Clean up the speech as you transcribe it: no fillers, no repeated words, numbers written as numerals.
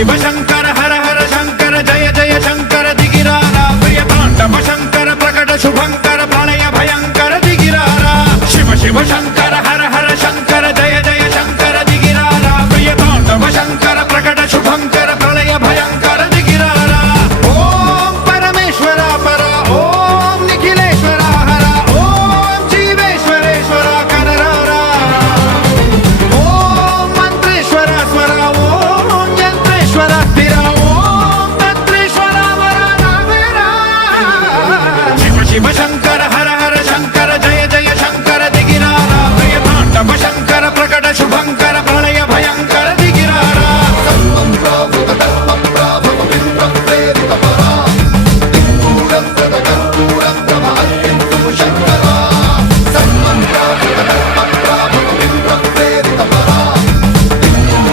शिव शंकर हर हर शंकर जय जय शंकर दिगिरारा प्रिय तांडव शंकर प्रकट शुभंकर प्रलय भयंकर दिगिरारा शिव शिव शंकर